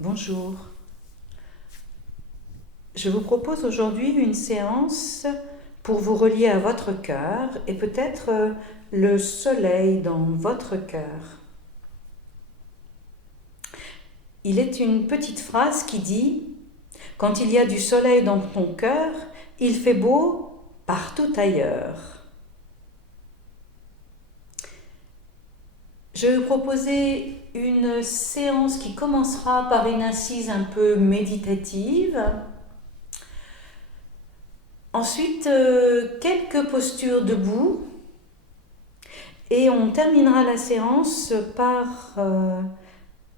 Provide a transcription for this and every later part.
Bonjour. Je vous propose aujourd'hui une séance pour vous relier à votre cœur et peut-être le soleil dans votre cœur. Il est une petite phrase qui dit « Quand il y a du soleil dans ton cœur, il fait beau partout ailleurs ». Je vais vous proposer une séance qui commencera par une assise un peu méditative. Ensuite, quelques postures debout et on terminera la séance par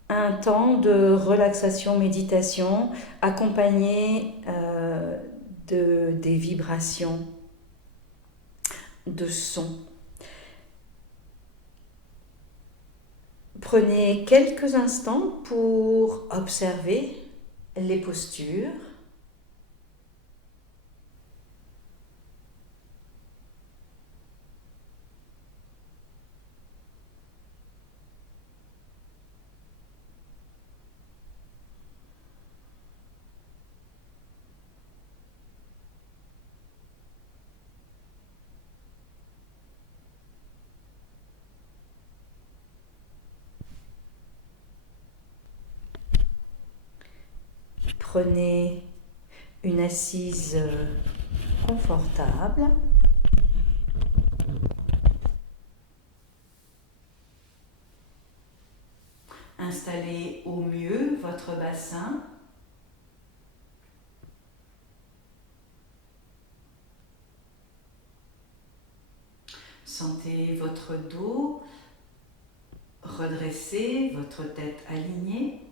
un temps de relaxation, méditation accompagné des vibrations, de sons. Prenez quelques instants pour observer les postures. Prenez une assise confortable. Installez au mieux votre bassin. Sentez votre dos redressé, votre tête alignée.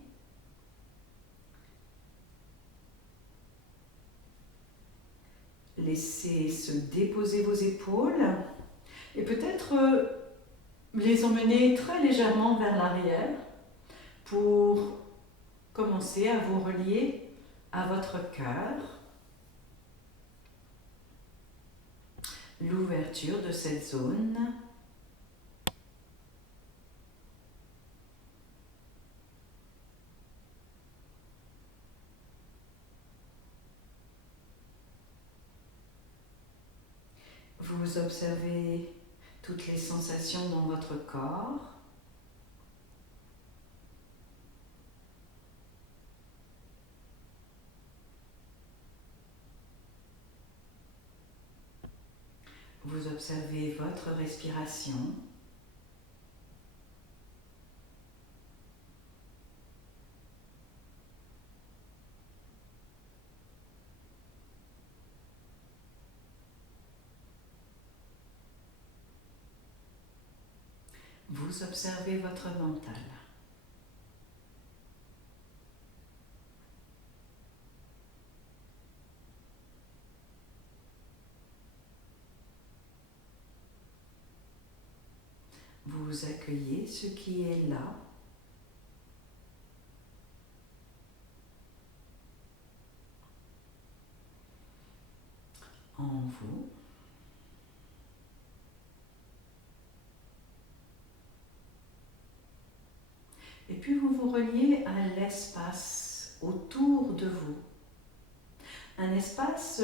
Laissez se déposer vos épaules et peut-être les emmener très légèrement vers l'arrière pour commencer à vous relier à votre cœur. L'ouverture de cette zone. Vous observez toutes les sensations dans votre corps. Vous observez votre respiration. Vous observez votre mental. Vous accueillez ce qui est là. En vous. Et puis vous vous reliez à l'espace autour de vous. Un espace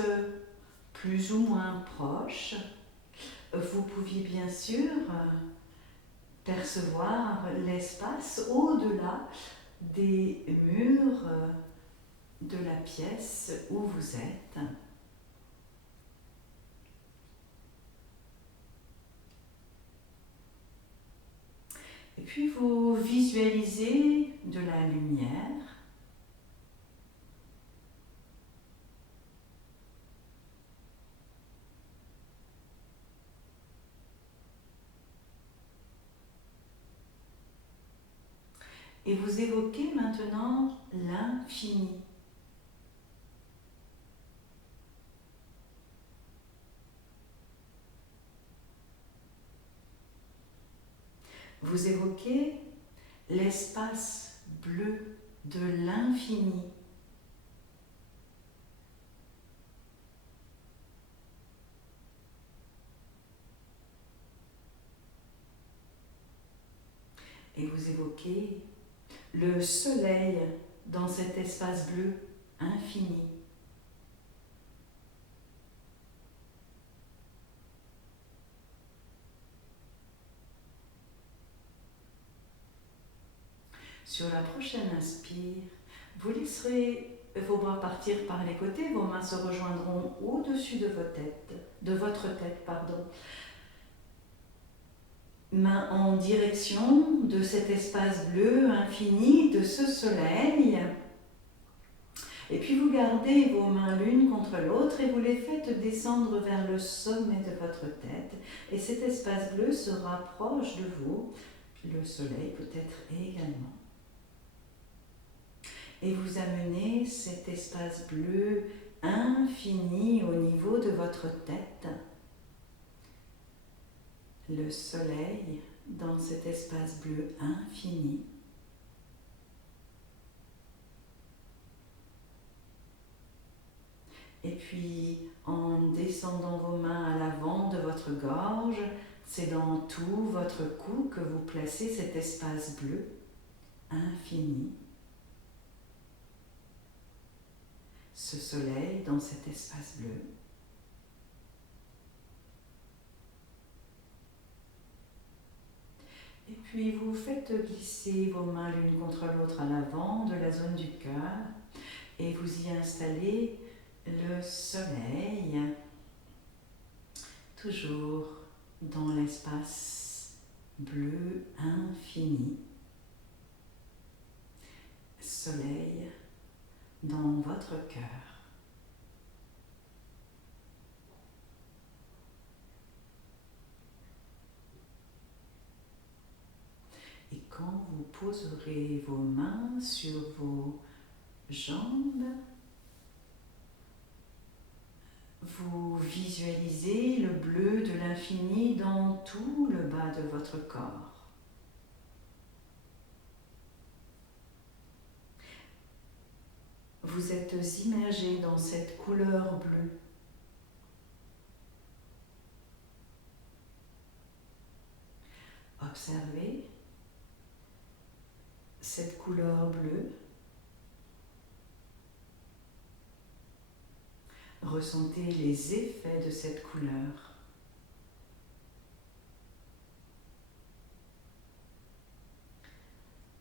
plus ou moins proche. Vous pouviez bien sûr percevoir l'espace au-delà des murs de la pièce où vous êtes. Et puis vous visualisez de la lumière. Et vous évoquez maintenant l'infini. Vous évoquez l'espace bleu de l'infini. Et vous évoquez le soleil dans cet espace bleu infini. Sur la prochaine inspire, vous laisserez vos bras partir par les côtés, vos mains se rejoindront au-dessus de votre tête, Mains en direction de cet espace bleu infini, de ce soleil. Et puis vous gardez vos mains l'une contre l'autre et vous les faites descendre vers le sommet de votre tête. Et cet espace bleu se rapproche de vous, le soleil peut-être également. Et vous amenez cet espace bleu infini au niveau de votre tête. Le soleil dans cet espace bleu infini. Et puis, en descendant vos mains à l'avant de votre gorge, c'est dans tout votre cou que vous placez cet espace bleu infini. Ce soleil dans cet espace bleu. Et puis vous faites glisser vos mains l'une contre l'autre à l'avant de la zone du cœur et vous y installez le soleil, toujours dans l'espace bleu infini. Soleil dans votre cœur. Et quand vous poserez vos mains sur vos jambes, vous visualisez le bleu de l'infini dans tout le bas de votre corps. Vous êtes immergé dans cette couleur bleue. Observez cette couleur bleue. Ressentez les effets de cette couleur.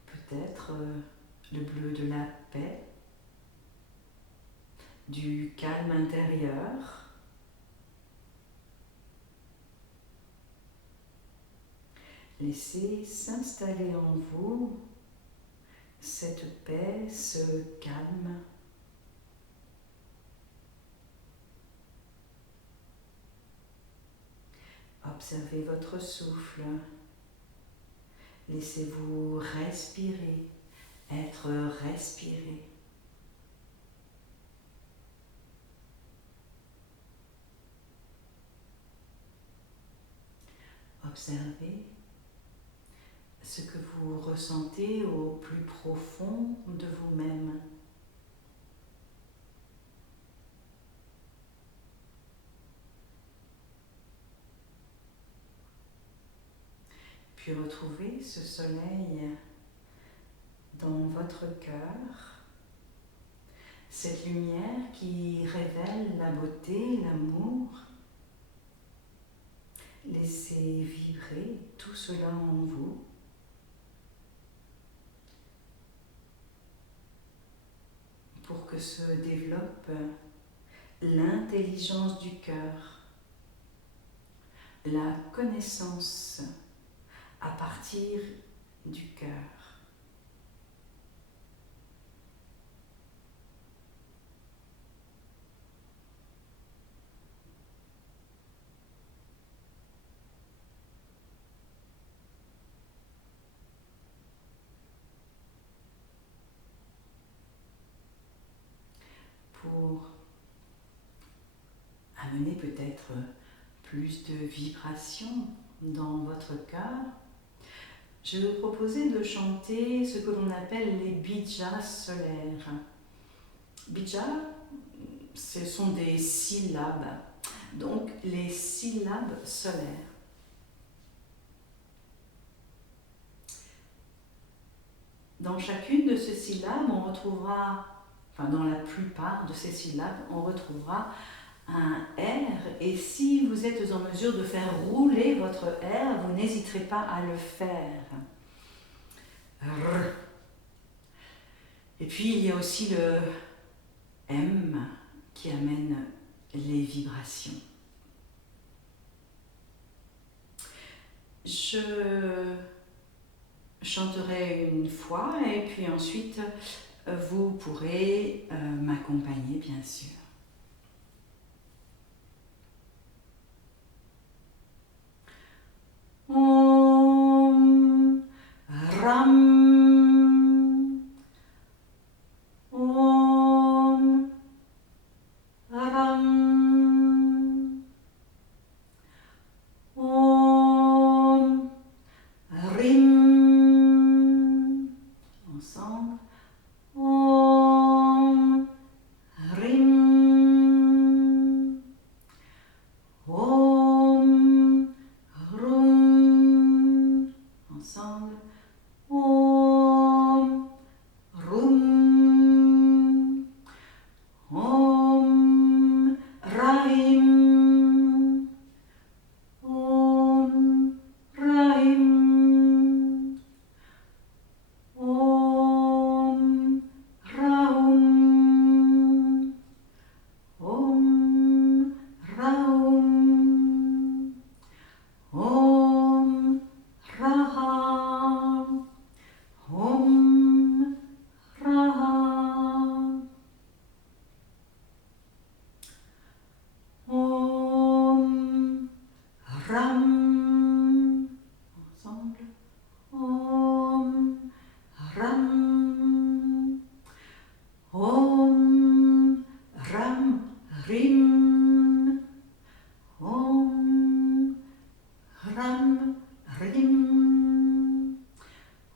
Peut-être le bleu de la paix, du calme intérieur. Laissez s'installer en vous cette paix, ce calme. Observez votre souffle. Laissez-vous respirer, être respiré. Observez ce que vous ressentez au plus profond de vous-même. Puis retrouvez ce soleil dans votre cœur, cette lumière qui révèle la beauté, l'amour. Laissez vibrer tout cela en vous. Pour que se développe l'intelligence du cœur, la connaissance à partir du cœur. Pour amener peut-être plus de vibrations dans votre cœur, je vais vous proposer de chanter ce que l'on appelle les bijas solaires. Bijas, ce sont des syllabes, donc les syllabes solaires. Dans chacune de ces syllabes, on retrouvera, enfin dans la plupart de ces syllabes, on retrouvera un R. Et si vous êtes en mesure de faire rouler votre R, vous n'hésiterez pas à le faire. R. Et puis il y a aussi le M qui amène les vibrations. Je chanterai une fois et puis ensuite vous pourrez m'accompagner bien sûr. Om Ram Om Ram Om Rim. Ensemble. Om Rim. Om Rum. Ensemble. Om Rum. Om Rahim. Om Rahim. Om Raum. Om Raum. Om Raham. Om Raham. Om Ram. Ensemble. Om Ram. Om Ram Rim. Om Ram Rim.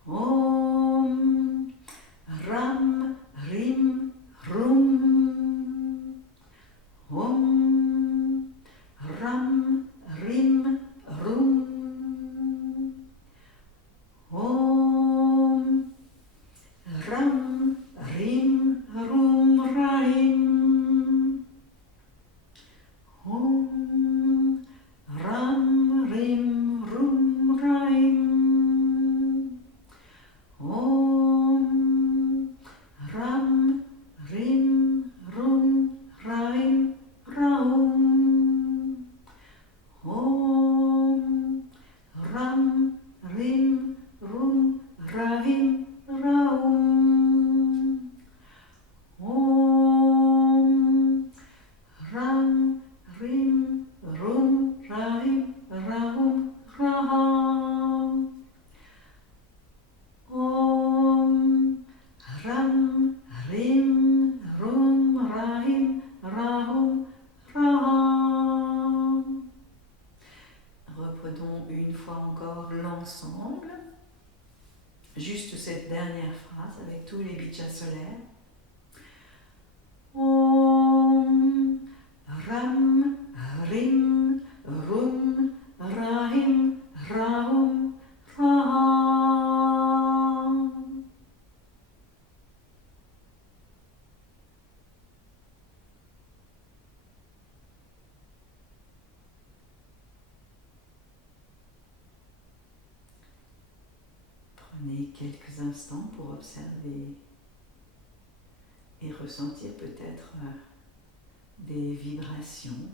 Om Ram Rim Rum. Om Ram Rim Rum. Om Ram Rim Rum Rahim. Om Ram Rim Rum Rahim. Om Ram Rim Rum Rahim Raum. Om Ram Rim Rum Rahim Raum. Om Ram Rim Rum Rahim Raum Raham. Om Ram Rim Rum Rahim Raum Raham. Reprenons une fois encore l'ensemble. Juste cette dernière phrase avec tous les bijjas solaires. Om Ram Rim Rum Rahim Raum Raham. Prenez quelques instants pour observer et ressentir peut-être des vibrations.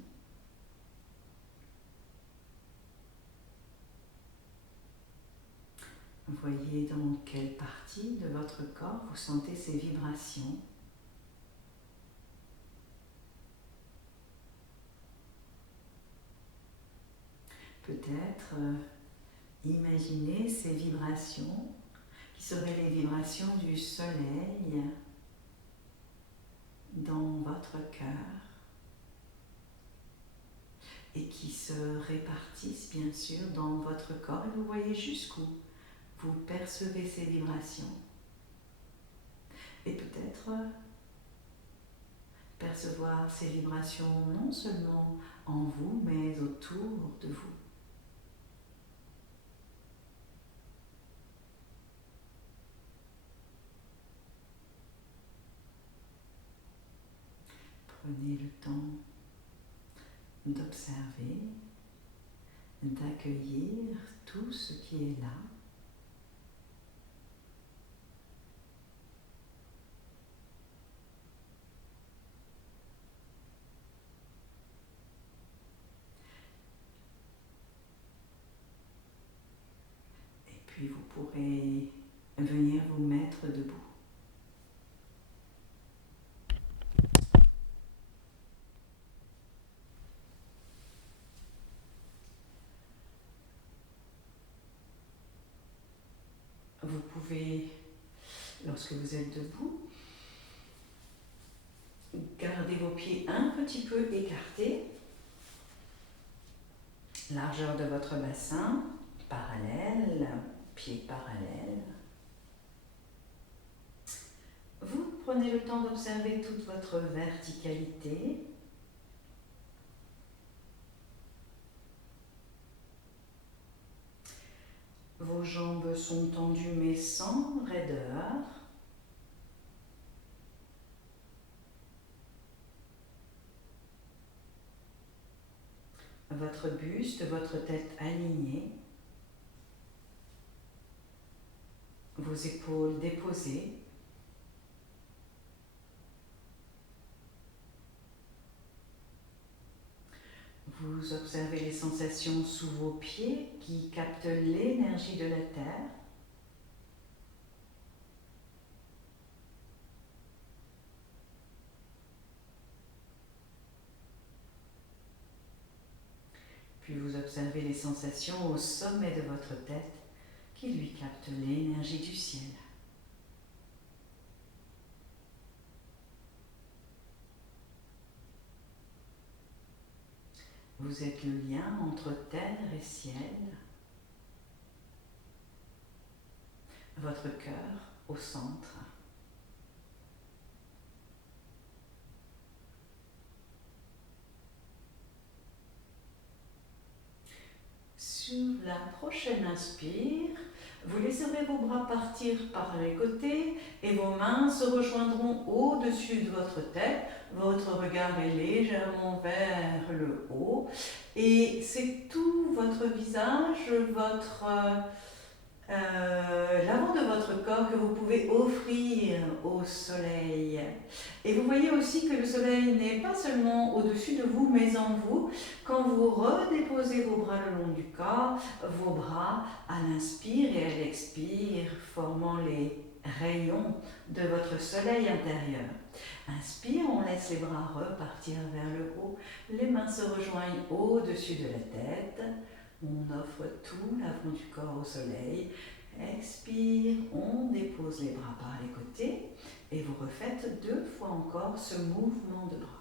Voyez dans quelle partie de votre corps vous sentez ces vibrations. Peut-être imaginez ces vibrations qui seraient les vibrations du soleil dans votre cœur et qui se répartissent bien sûr dans votre corps et vous voyez jusqu'où vous percevez ces vibrations. Et peut-être percevoir ces vibrations non seulement en vous mais autour de vous. Prenez le temps d'observer, d'accueillir tout ce qui est là. Et puis vous pourrez venir vous mettre debout. Vous pouvez, lorsque vous êtes debout, garder vos pieds un petit peu écartés, largeur de votre bassin, parallèle, pieds parallèles. Vous prenez le temps d'observer toute votre verticalité. Vos jambes sont tendues mais sans raideur. Votre buste, votre tête alignée. Vos épaules déposées. Vous observez les sensations sous vos pieds qui captent l'énergie de la terre. Puis vous observez les sensations au sommet de votre tête qui lui captent l'énergie du ciel. Vous êtes le lien entre terre et ciel. Votre cœur au centre. Sur la prochaine inspire, vous laisserez vos bras partir par les côtés et vos mains se rejoindront au-dessus de votre tête. Votre regard est légèrement vers le haut et c'est tout votre visage, l'avant de votre corps que vous pouvez offrir au soleil. Et vous voyez aussi que le soleil n'est pas seulement au-dessus de vous, mais en vous. Quand vous redéposez vos bras le long du corps, vos bras à l'inspire et à l'expire, formant les rayons de votre soleil intérieur. Inspire, on laisse les bras repartir vers le haut, les mains se rejoignent au-dessus de la tête. On offre tout l'avant du corps au soleil. Expire, on dépose les bras par les côtés et vous refaites 2 fois encore ce mouvement de bras.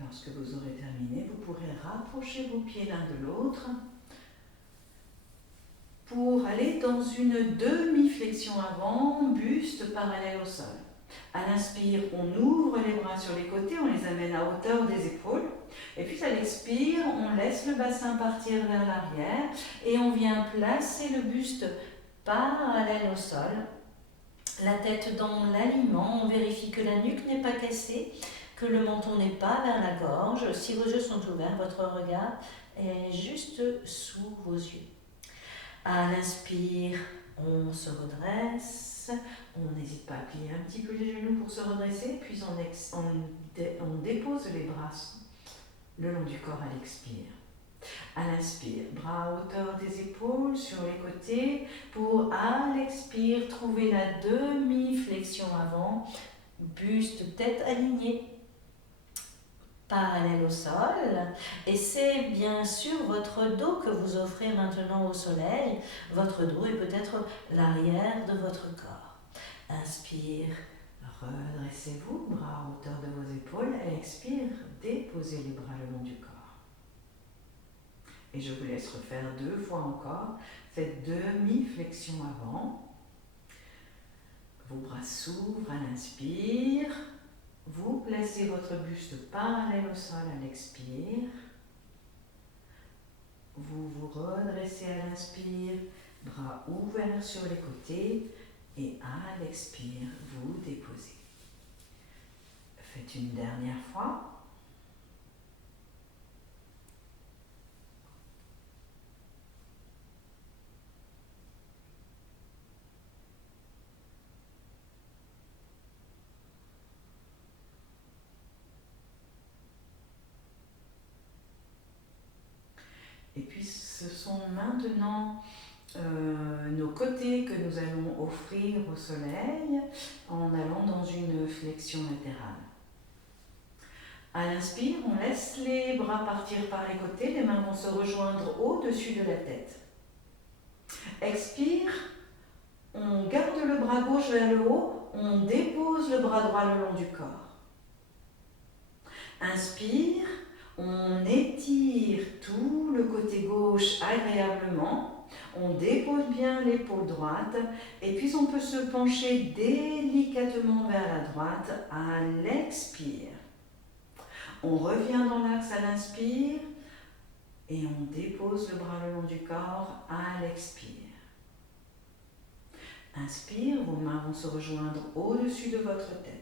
Lorsque vous aurez terminé, vous pourrez rapprocher vos pieds l'un de l'autre pour aller dans une demi-flexion avant, buste parallèle au sol. À l'inspire, on ouvre les bras sur les côtés, on les amène à hauteur des épaules. Et puis à l'expire, on laisse le bassin partir vers l'arrière et on vient placer le buste parallèle au sol. La tête dans l'alignement, on vérifie que la nuque n'est pas cassée, que le menton n'est pas vers la gorge. Si vos yeux sont ouverts, votre regard est juste sous vos yeux. À l'inspire, on se redresse, on n'hésite pas à plier un petit peu les genoux pour se redresser, puis on dépose les bras le long du corps à l'expire. À l'inspire, bras à hauteur des épaules sur les côtés pour à l'expire trouver la demi-flexion avant, buste, tête alignée, parallèle au sol. Et c'est bien sûr votre dos que vous offrez maintenant au soleil. Votre dos est peut-être l'arrière de votre corps. Inspire, redressez-vous, bras à hauteur de vos épaules. Expire, déposez les bras le long du corps. Et je vous laisse refaire 2 fois encore. Faites demi-flexion avant. Vos bras s'ouvrent à l'inspire. Vous placez votre buste parallèle au sol à l'expire. Vous vous redressez à l'inspire, bras ouverts sur les côtés et à l'expire, vous déposez. Faites une dernière fois. Et puis ce sont maintenant nos côtés que nous allons offrir au soleil en allant dans une flexion latérale. À l'inspire, on laisse les bras partir par les côtés, les mains vont se rejoindre au-dessus de la tête. Expire, on garde le bras gauche vers le haut, on dépose le bras droit le long du corps. Inspire, on étire tout le côté gauche agréablement, on dépose bien l'épaule droite et puis on peut se pencher délicatement vers la droite à l'expire. On revient dans l'axe à l'inspire et on dépose le bras le long du corps à l'expire. Inspire, vos mains vont se rejoindre au-dessus de votre tête.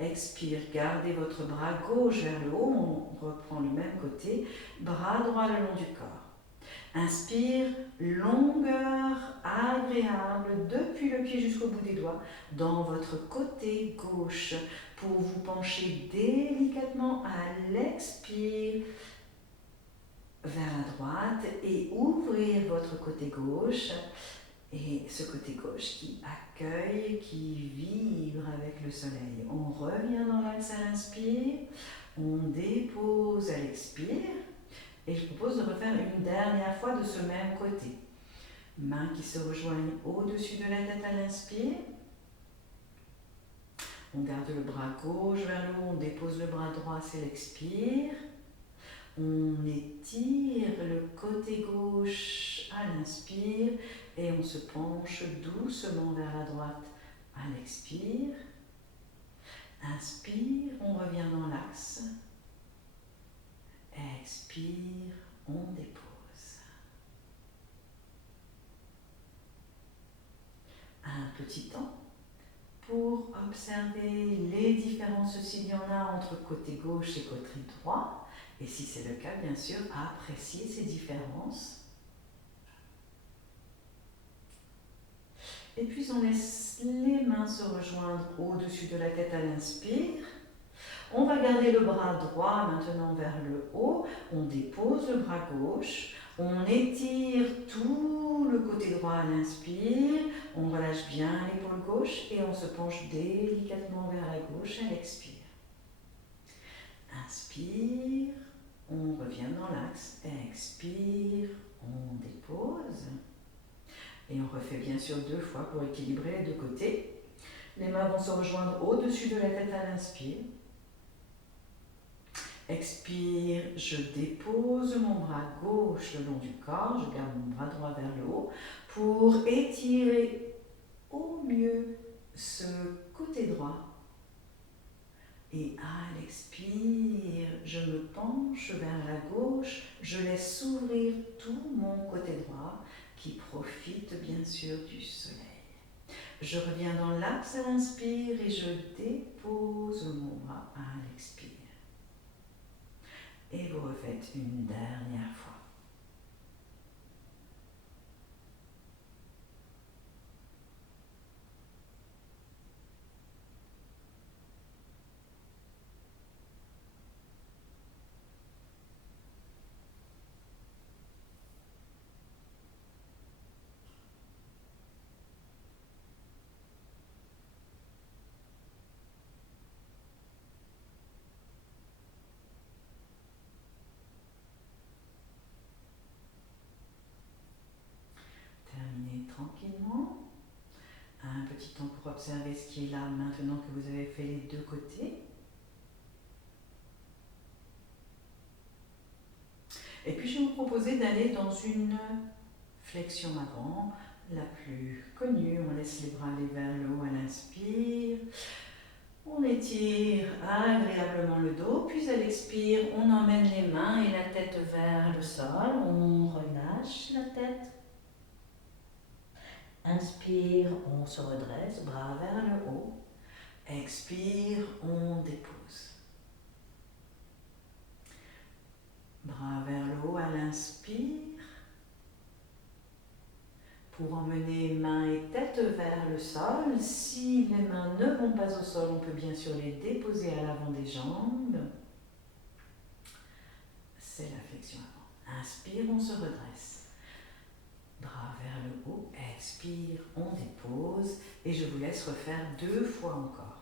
Expire, gardez votre bras gauche vers le haut, on reprend le même côté, bras droit le long du corps. Inspire, longueur agréable depuis le pied jusqu'au bout des doigts dans votre côté gauche pour vous pencher délicatement à l'expire vers la droite et ouvrir votre côté gauche. Et ce côté gauche qui accueille, qui vibre avec le soleil. On revient dans l'axe à l'inspire, on dépose à l'expire. Et je propose de refaire une dernière fois de ce même côté. Mains qui se rejoignent au-dessus de la tête à l'inspire. On garde le bras gauche vers le haut, on dépose le bras droit, c'est l'expire. On étire le côté gauche à l'inspire et on se penche doucement vers la droite à l'expire. Inspire, on revient dans l'axe. Expire, on dépose. Un petit temps pour observer les différences s'il y en a entre côté gauche et côté droit. Et si c'est le cas, bien sûr, appréciez ces différences. Et puis on laisse les mains se rejoindre au-dessus de la tête à l'inspire. On va garder le bras droit maintenant vers le haut. On dépose le bras gauche. On étire tout le côté droit à l'inspire. On relâche bien l'épaule gauche et on se penche délicatement vers la gauche à l'expire. Inspire. On revient dans l'axe, expire, on dépose. Et on refait bien sûr 2 fois pour équilibrer les 2 côtés. Les mains vont se rejoindre au-dessus de la tête à l'inspire. Expire, je dépose mon bras gauche le long du corps, je garde mon bras droit vers le haut pour étirer au mieux ce côté droit. Et à l'expire, je me penche vers la gauche, je laisse s'ouvrir tout mon côté droit qui profite bien sûr du soleil. Je reviens dans l'axe à l'inspire et je dépose mon bras à l'expire. Et vous refaites une dernière fois. Terminez tranquillement. Un petit temps pour observer ce qui est là maintenant que vous avez fait les 2 côtés. Et puis je vais vous proposer d'aller dans une flexion avant, la plus connue. On laisse les bras aller vers le haut à l'inspire. On étire agréablement le dos, puis à l'expire, on emmène les mains et la tête vers le sol. On relâche la tête. Inspire, on se redresse, bras vers le haut. Expire, on dépose. Bras vers le haut à l'inspire. Pour emmener mains et tête vers le sol. Si les mains ne vont pas au sol, on peut bien sûr les déposer à l'avant des jambes. C'est la flexion avant. Inspire, on se redresse. Bras vers le haut, expire, on dépose. Et je vous laisse refaire 2 fois encore.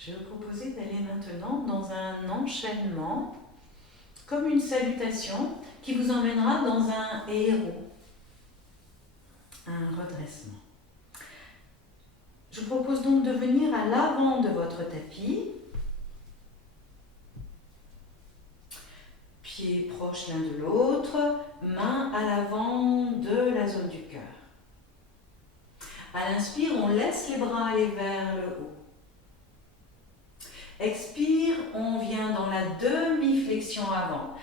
Je vais vous proposer d'aller maintenant dans un enchaînement, comme une salutation, qui vous emmènera dans un héros, un redressement. Je vous propose donc de venir à l'avant de votre tapis, pieds proches l'un de l'autre, mains à l'avant de la zone du cœur. À l'inspire, on laisse les bras aller vers le haut. Expire, on vient dans la demi-flexion avant.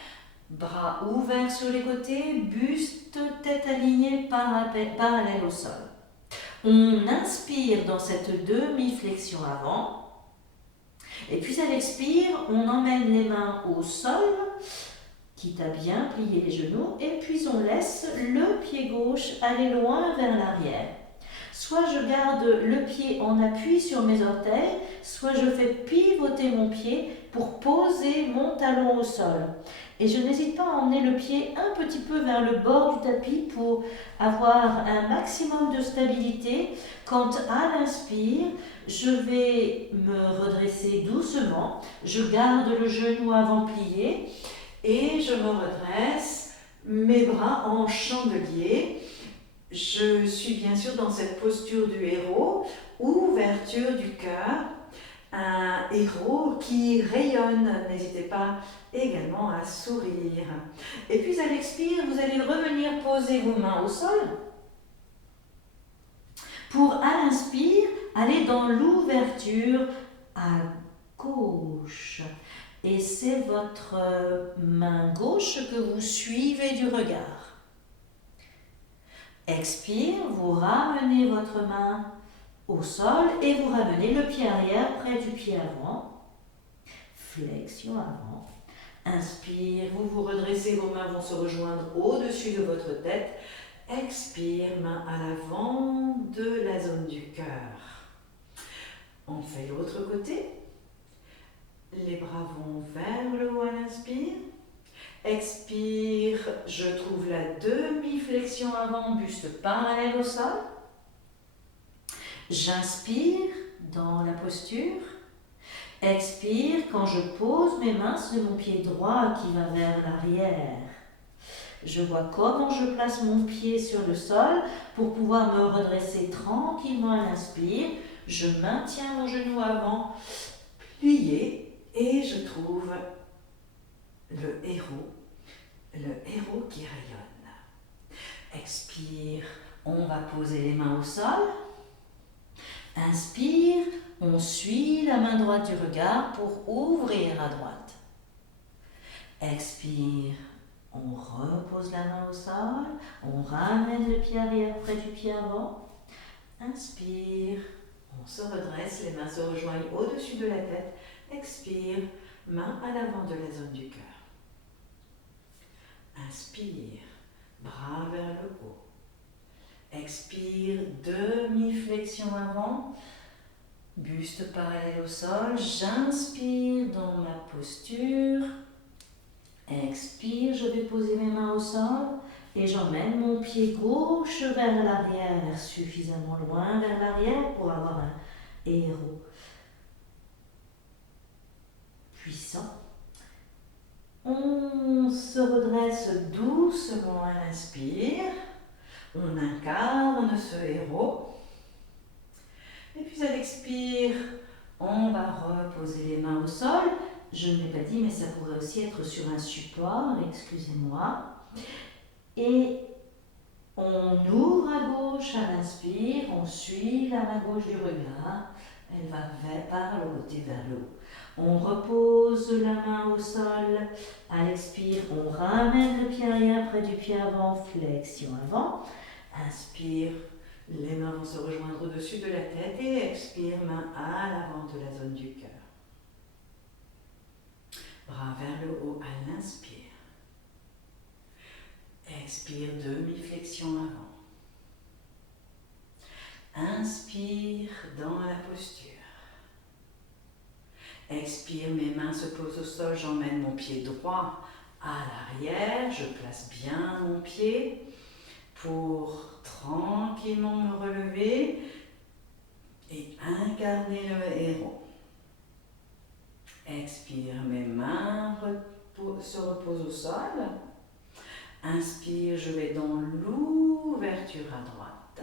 Bras ouverts sur les côtés, buste, tête alignée parallèle au sol. On inspire dans cette demi-flexion avant. Et puis à l'expire, on emmène les mains au sol, quitte à bien plier les genoux. Et puis on laisse le pied gauche aller loin vers l'arrière. Soit je garde le pied en appui sur mes orteils, soit je fais pivoter mon pied pour poser mon talon au sol. Et je n'hésite pas à emmener le pied un petit peu vers le bord du tapis pour avoir un maximum de stabilité. Quand à l'inspire, je vais me redresser doucement, je garde le genou avant plié et je me redresse, mes bras en chandelier. Je suis bien sûr dans cette posture du héros, ouverture du cœur, un héros qui rayonne. N'hésitez pas également à sourire. Et puis à l'expire, vous allez revenir poser vos mains au sol. Pour à l'inspire, aller dans l'ouverture à gauche. Et c'est votre main gauche que vous suivez du regard. Expire, vous ramenez votre main au sol et vous ramenez le pied arrière près du pied avant. Flexion avant. Inspire, vous vous redressez, vos mains vont se rejoindre au-dessus de votre tête. Expire, main à l'avant de la zone du cœur. On fait l'autre côté. Les bras vont vers le haut à l'inspire. Expire, je trouve la demi-flexion avant, buste parallèle au sol. J'inspire dans la posture. Expire, quand je pose mes mains sur mon pied droit qui va vers l'arrière. Je vois comment je place mon pied sur le sol pour pouvoir me redresser tranquillement à l'inspire. Je maintiens mon genou avant, plié, et je trouve le héros qui rayonne. Expire, on va poser les mains au sol. Inspire, on suit la main droite du regard pour ouvrir à droite. Expire, on repose la main au sol, on ramène le pied arrière près du pied avant. Inspire, on se redresse, les mains se rejoignent au-dessus de la tête. Expire, main à l'avant de la zone du cœur. Inspire, bras vers le haut. Expire, demi-flexion avant. Buste parallèle au sol. J'inspire dans ma posture. Expire, je vais poser mes mains au sol. Et j'emmène mon pied gauche vers l'arrière, suffisamment loin vers l'arrière pour avoir un héros puissant. On se redresse doucement à l'inspire. On incarne ce héros. Et puis à l'expire, on va reposer les mains au sol. Je ne l'ai pas dit, mais ça pourrait aussi être sur un support, excusez-moi. Et on ouvre à gauche à l'inspire, on suit la main gauche du regard. Elle va par le côté vers le haut. On repose la main au sol. À l'expire, on ramène le pied arrière près du pied avant, flexion avant. Inspire, les mains vont se rejoindre au-dessus de la tête et expire, main à l'avant de la zone du cœur. Bras vers le haut à l'inspire. Expire, demi-flexion avant. Inspire dans la posture. Expire, mes mains se posent au sol, j'emmène mon pied droit à l'arrière, je place bien mon pied pour tranquillement me relever et incarner le héros. Expire, mes mains se reposent au sol. Inspire, je vais dans l'ouverture à droite.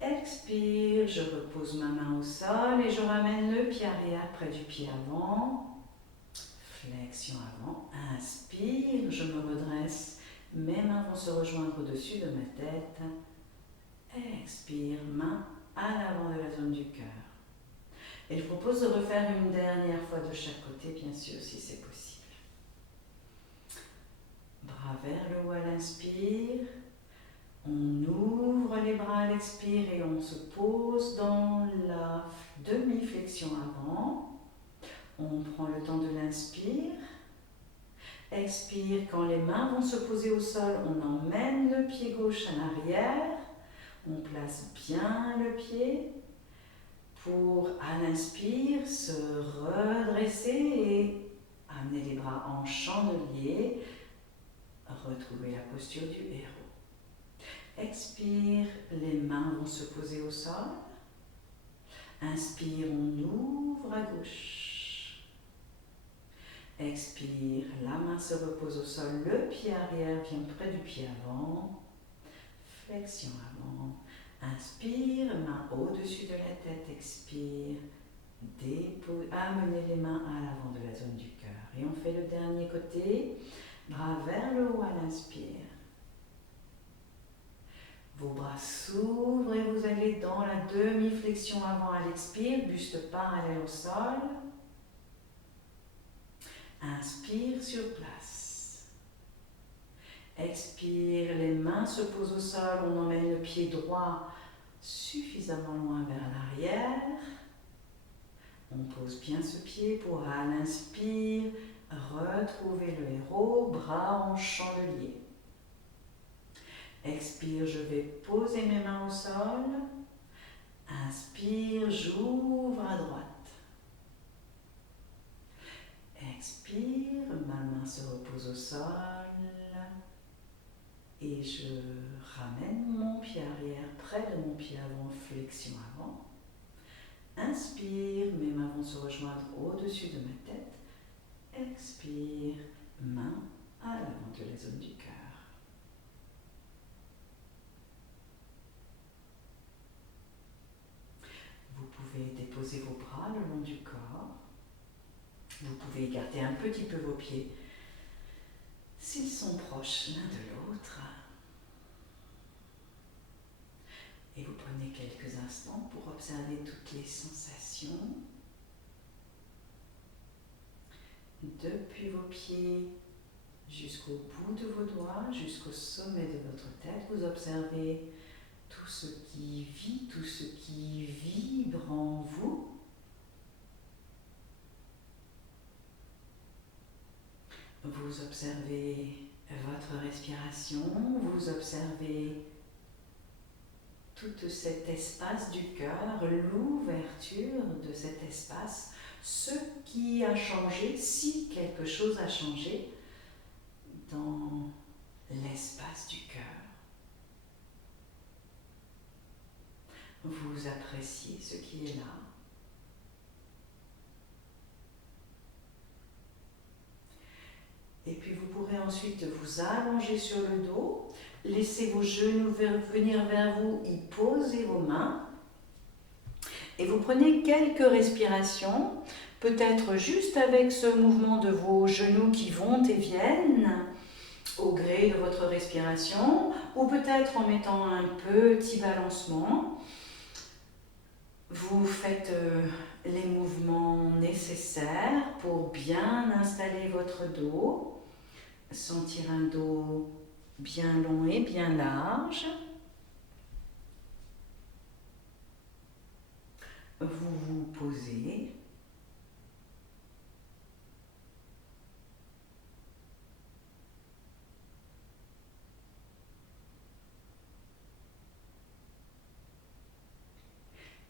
Expire, je repose ma main au sol et je ramène le pied arrière près du pied avant. Flexion avant. Inspire, je me redresse. Mes mains vont se rejoindre au-dessus de ma tête. Expire, main à l'avant de la zone du cœur. Et je propose de refaire une dernière fois de chaque côté, bien sûr, si c'est possible. Bras vers le haut à l'inspire. On ouvre les bras à l'expire et on se pose dans la demi-flexion avant. On prend le temps de l'inspire. Expire, quand les mains vont se poser au sol, on emmène le pied gauche à l'arrière. On place bien le pied pour, à l'inspire, se redresser et amener les bras en chandelier. Retrouver la posture du héros. Expire, les mains vont se poser au sol. Inspire, on ouvre à gauche. Expire, la main se repose au sol, le pied arrière vient près du pied avant. Flexion avant. Inspire, main au-dessus de la tête, expire. Amenez les mains à l'avant de la zone du cœur. Et on fait le dernier côté, bras vers le haut à l'inspire. Vos bras s'ouvrent et vous allez dans la demi-flexion avant à l'expire, buste parallèle au sol. Inspire sur place. Expire, les mains se posent au sol, on emmène le pied droit suffisamment loin vers l'arrière. On pose bien ce pied pour à l'inspire, retrouver le héros, bras en chandelier. Expire, je vais poser mes mains au sol. Inspire, j'ouvre à droite. Expire, ma main se repose au sol. Et je ramène mon pied arrière près de mon pied avant, flexion avant. Inspire, mes mains vont se rejoindre au-dessus de ma tête. Expire, main à l'avant de la zone du cœur. Vous pouvez déposer vos bras le long du corps. Vous pouvez écarter un petit peu vos pieds s'ils sont proches l'un de l'autre. Et vous prenez quelques instants pour observer toutes les sensations. Depuis vos pieds jusqu'au bout de vos doigts, jusqu'au sommet de votre tête, vous observez tout ce qui vit, tout ce qui vibre en vous. Vous observez votre respiration, vous observez tout cet espace du cœur, l'ouverture de cet espace, ce qui a changé, si quelque chose a changé dans l'espace du cœur. Vous appréciez ce qui est là. Et puis vous pourrez ensuite vous allonger sur le dos, laisser vos genoux venir vers vous, y poser vos mains. Et vous prenez quelques respirations, peut-être juste avec ce mouvement de vos genoux qui vont et viennent au gré de votre respiration, ou peut-être en mettant un petit balancement. Vous faites les mouvements nécessaires pour bien installer votre dos. Sentir un dos bien long et bien large. Vous vous posez.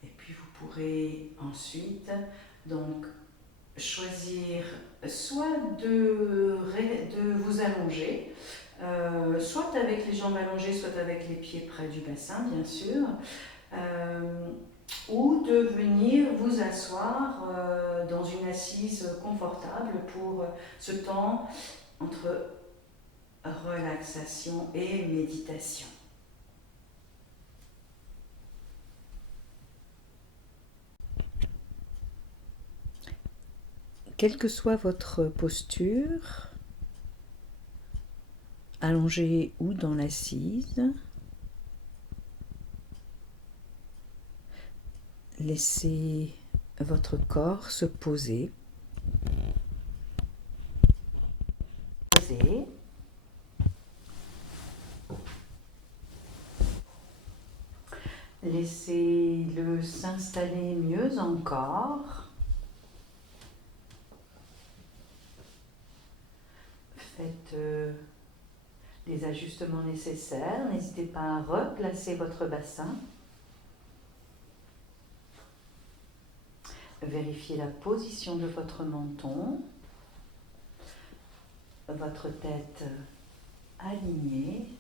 Et puis vous pourrez ensuite donc choisir soit de vous allonger, soit avec les jambes allongées, soit avec les pieds près du bassin, bien sûr, ou de venir vous asseoir dans une assise confortable pour ce temps entre relaxation et méditation. Quelle que soit votre posture, allongée ou dans l'assise, laissez votre corps se poser. Laissez-le s'installer mieux encore. Faites les ajustements nécessaires. N'hésitez pas à replacer votre bassin. Vérifiez la position de votre menton, votre tête alignée,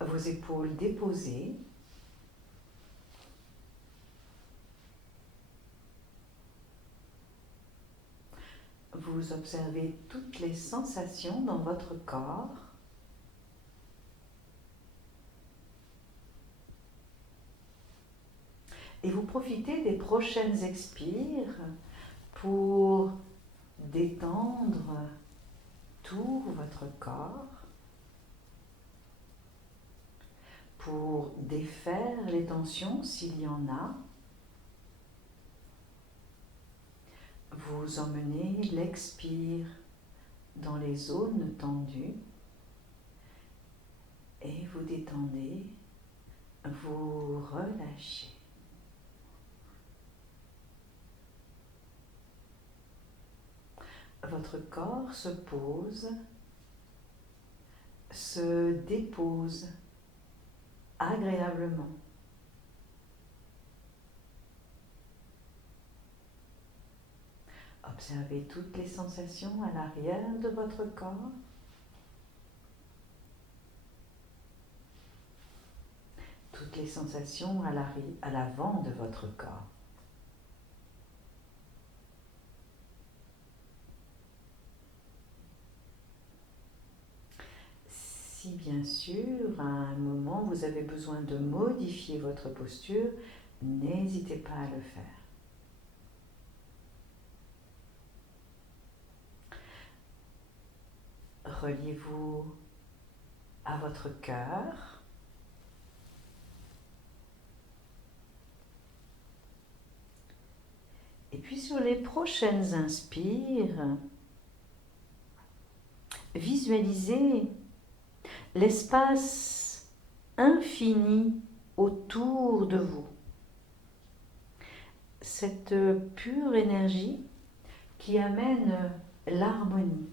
vos épaules déposées. Vous observez toutes les sensations dans votre corps. Et vous profitez des prochaines expires pour détendre tout votre corps, pour défaire les tensions s'il y en a. Vous emmenez l'expire dans les zones tendues et vous détendez, vous relâchez. Votre corps se pose, se dépose agréablement. Observez toutes les sensations à l'arrière de votre corps. Toutes les sensations à l'avant de votre corps. Si bien sûr, à un moment, vous avez besoin de modifier votre posture, n'hésitez pas à le faire. Reliez-vous à votre cœur. Et puis sur les prochaines inspires, visualisez l'espace infini autour de vous. Cette pure énergie qui amène l'harmonie.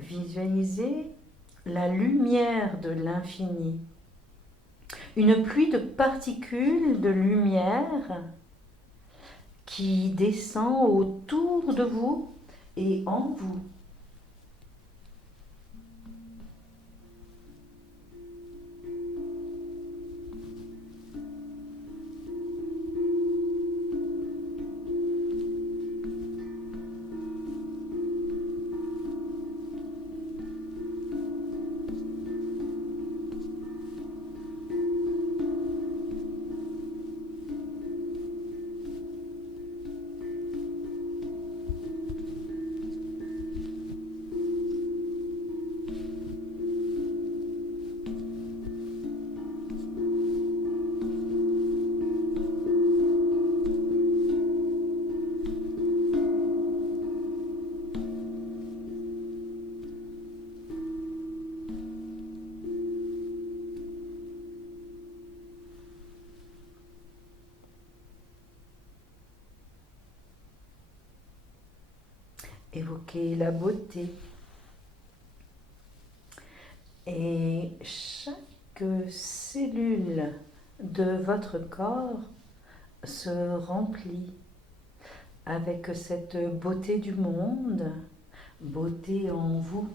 Visualisez la lumière de l'infini, une pluie de particules de lumière qui descend autour de vous et en vous. Évoquez la beauté. Et chaque cellule de votre corps se remplit avec cette beauté du monde, beauté en vous.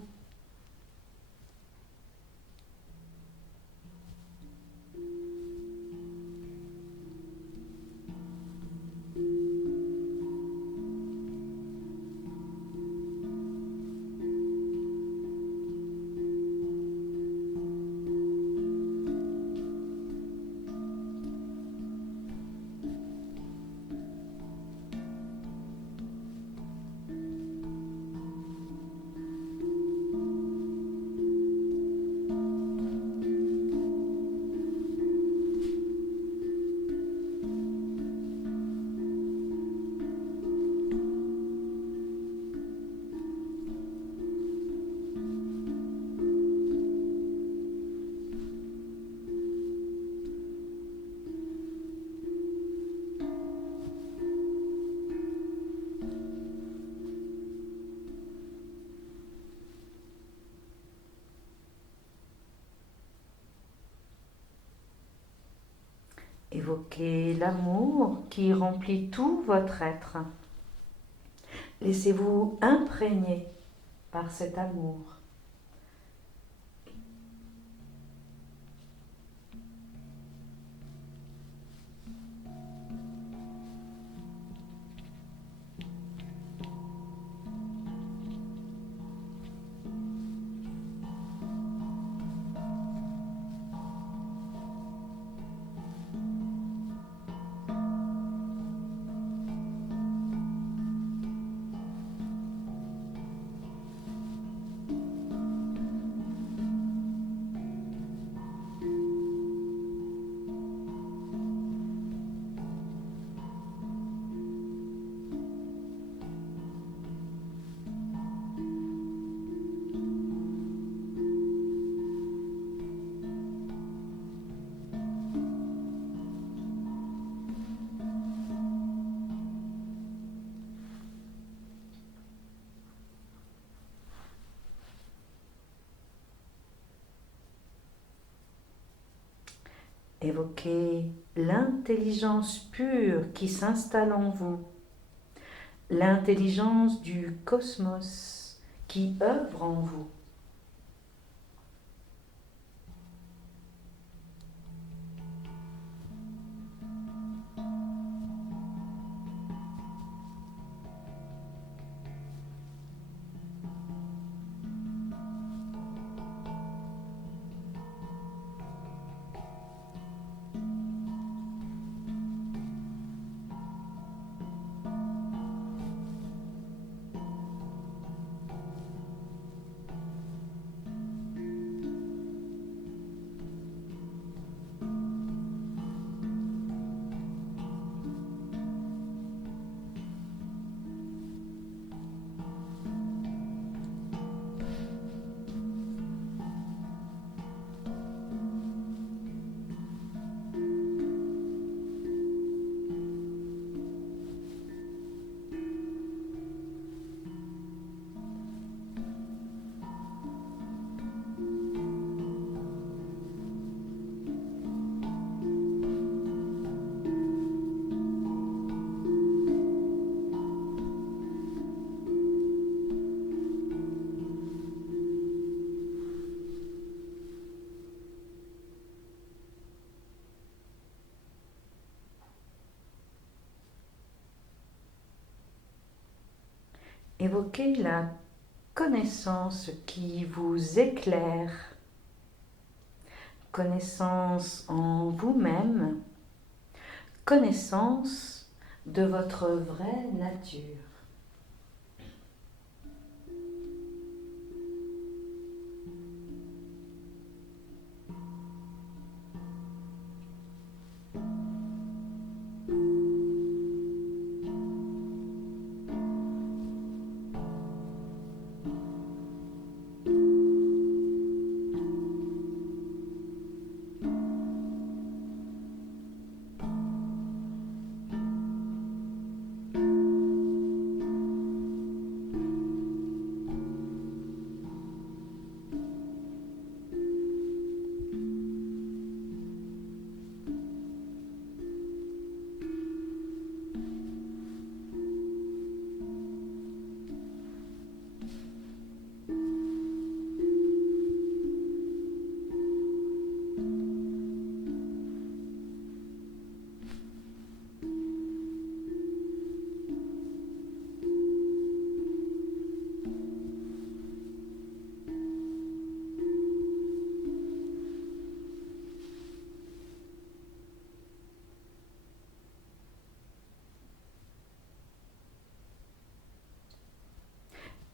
Évoquez l'amour qui remplit tout votre être. Laissez-vous imprégner par cet amour. Évoquez l'intelligence pure qui s'installe en vous, l'intelligence du cosmos qui œuvre en vous. Évoquez la connaissance qui vous éclaire, connaissance en vous-même, connaissance de votre vraie nature.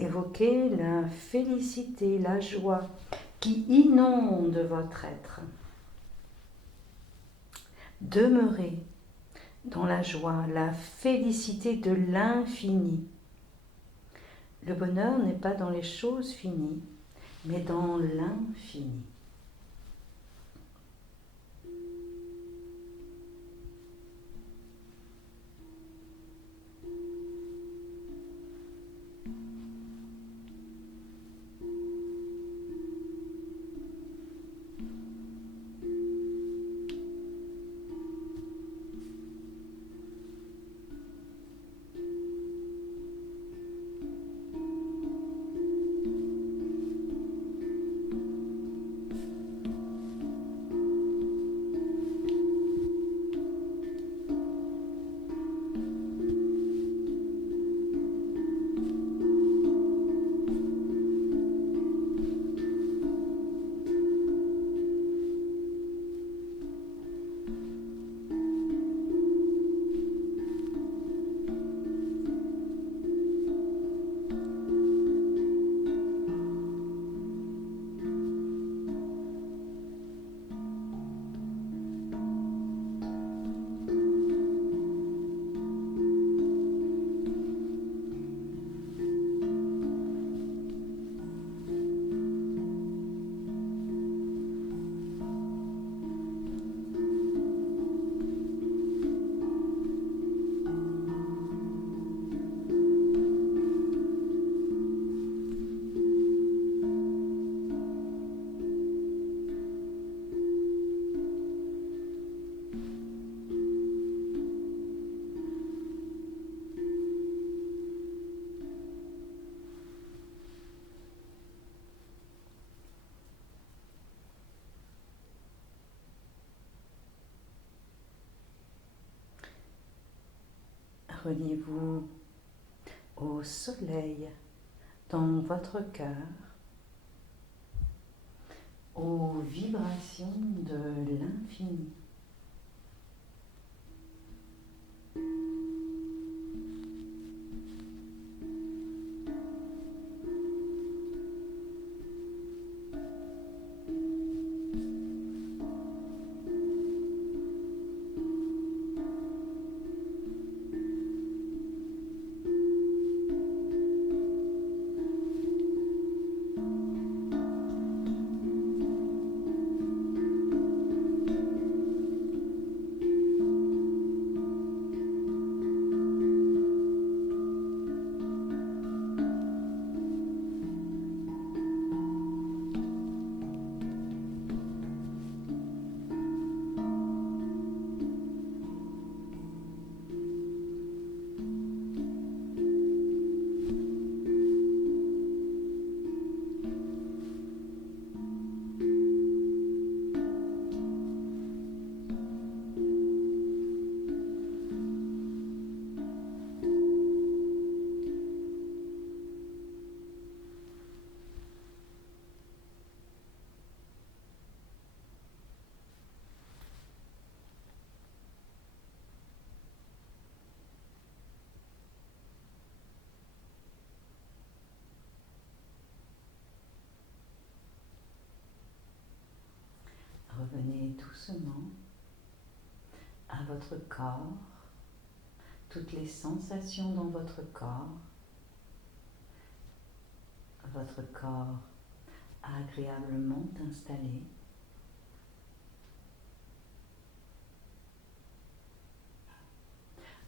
Évoquez la félicité, la joie qui inonde votre être. Demeurez dans la joie, la félicité de l'infini. Le bonheur n'est pas dans les choses finies, mais dans l'infini. Reliez-vous au soleil dans votre cœur, aux vibrations de l'infini. Revenez doucement à votre corps, toutes les sensations dans votre corps agréablement installé.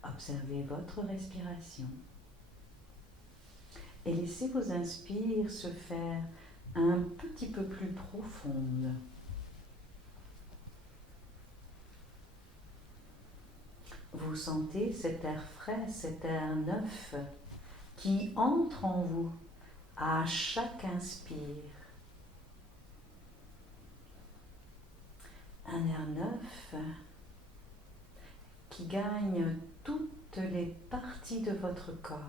Observez votre respiration et laissez vos inspires se faire un petit peu plus profondes. Vous sentez cet air frais, cet air neuf qui entre en vous à chaque inspire. Un air neuf qui gagne toutes les parties de votre corps.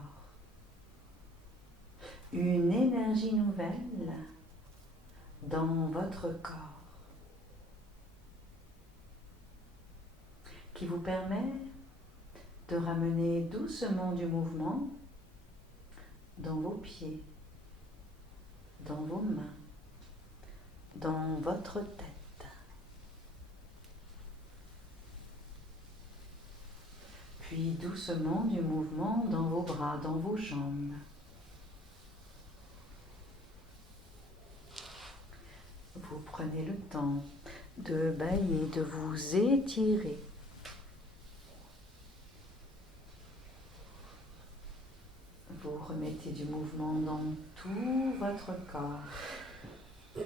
Une énergie nouvelle dans votre corps qui vous permet de ramener doucement du mouvement dans vos pieds, dans vos mains, dans votre tête. Puis doucement du mouvement dans vos bras, dans vos jambes. Vous prenez le temps de bâiller, de vous étirer. Vous remettez du mouvement dans tout votre corps. Et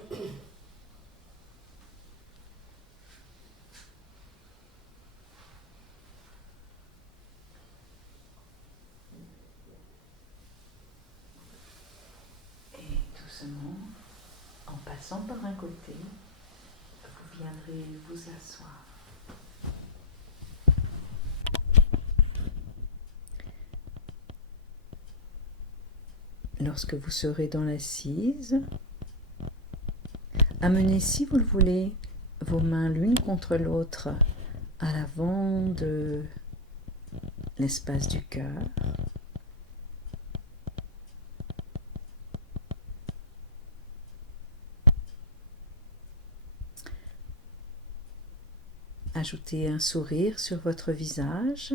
doucement, en passant par un côté, vous viendrez vous asseoir. Lorsque vous serez dans l'assise, amenez, si vous le voulez, vos mains l'une contre l'autre à l'avant de l'espace du cœur. Ajoutez un sourire sur votre visage.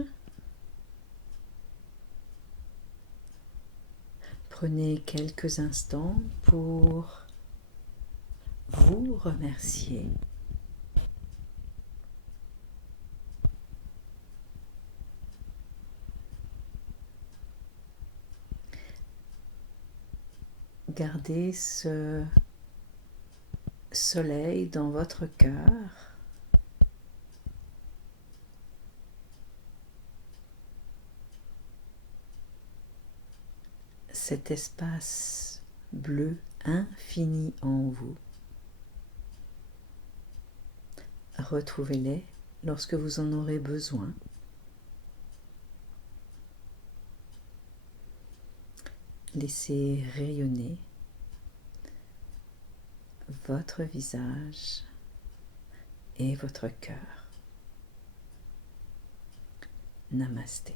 Prenez quelques instants pour vous remercier. Gardez ce soleil dans votre cœur. Cet espace bleu infini en vous. Retrouvez-les lorsque vous en aurez besoin. Laissez rayonner votre visage et votre cœur. Namasté.